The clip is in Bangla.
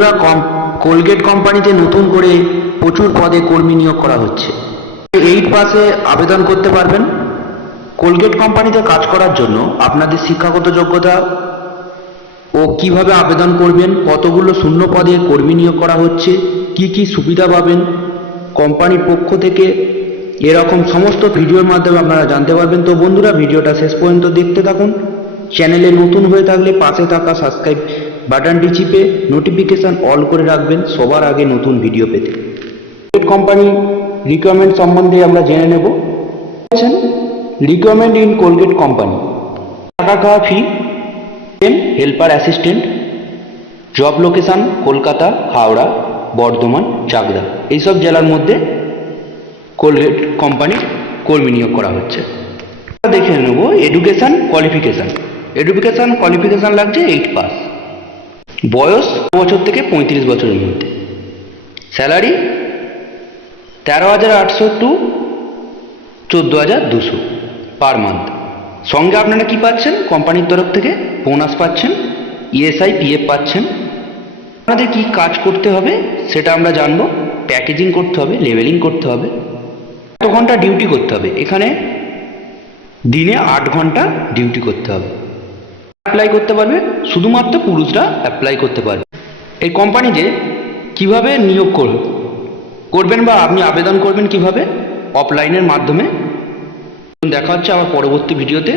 বন্ধুরা, কোলগেট কোম্পানিতে নতুন করে প্রচুর পদে কর্মী নিয়োগ করা হচ্ছে। 8 পাসে আবেদন করতে পারবেন। কোলগেট কোম্পানিতে কাজ করার জন্য আপনাদের শিক্ষাগত যোগ্যতা ও কিভাবে আবেদন করবেন, কতগুলো শূন্য পদে কর্মী নিয়োগ করা হচ্ছে, কি কি সুবিধা পাবেন কোম্পানির পক্ষ থেকে, এরকম সমস্ত ভিডিওর মাধ্যমে আপনারা জানতে পারবেন। তো বন্ধুরা, ভিডিওটা শেষ পর্যন্ত দেখতে থাকুন। চ্যানেলে নতুন হয়ে থাকলে পাশে থাকা সাবস্ক্রাইব বাটনটি চিপে নোটিফিকেশন অল করে রাখবেন সবার আগে নতুন ভিডিও পেতে। কোলগেট কোম্পানি রিকোয়ারমেন্ট সম্বন্ধে আমরা জেনে নেব। রিকোয়ারমেন্ট ইন কোলগেট কোম্পানি: টাকা খাওয়া fee, helper assistant, job location Kolkata, Howrah, Bardhaman, Chakdah, এইসব জেলার মধ্যে কোলগেট কোম্পানি কর্মী নিয়োগ করা হচ্ছে। দেখে নেব এডুকেশন কোয়ালিফিকেশান। এডুকেশন কোয়ালিফিকেশান লাগছে 8 পাস। বয়স 16 বছর থেকে 35 বছরের মধ্যে। Salary 13,800 to 14,200 per month. সঙ্গে আপনারা কি পাচ্ছেন? কোম্পানির তরফ থেকে বোনাস পাচ্ছেন, ইএসআই, পিএফ পাচ্ছেন। আপনাদের কি কাজ করতে হবে সেটা আমরা জানবো। প্যাকেজিং করতে হবে, লেবেলিং করতে হবে, কত ঘন্টা ডিউটি করতে হবে। এখানে দিনে 8 ঘন্টা ডিউটি করতে হবে। অ্যাপ্লাই করতে পারবে, শুধুমাত্র পুরুষরা অ্যাপ্লাই করতে পারবে। এই কোম্পানিতে কিভাবে নিয়োগ করবেন বা আপনি আবেদন করবেন কিভাবে? অফলাইনের মাধ্যমে। দেখা হচ্ছে আবার পরবর্তী ভিডিওতে।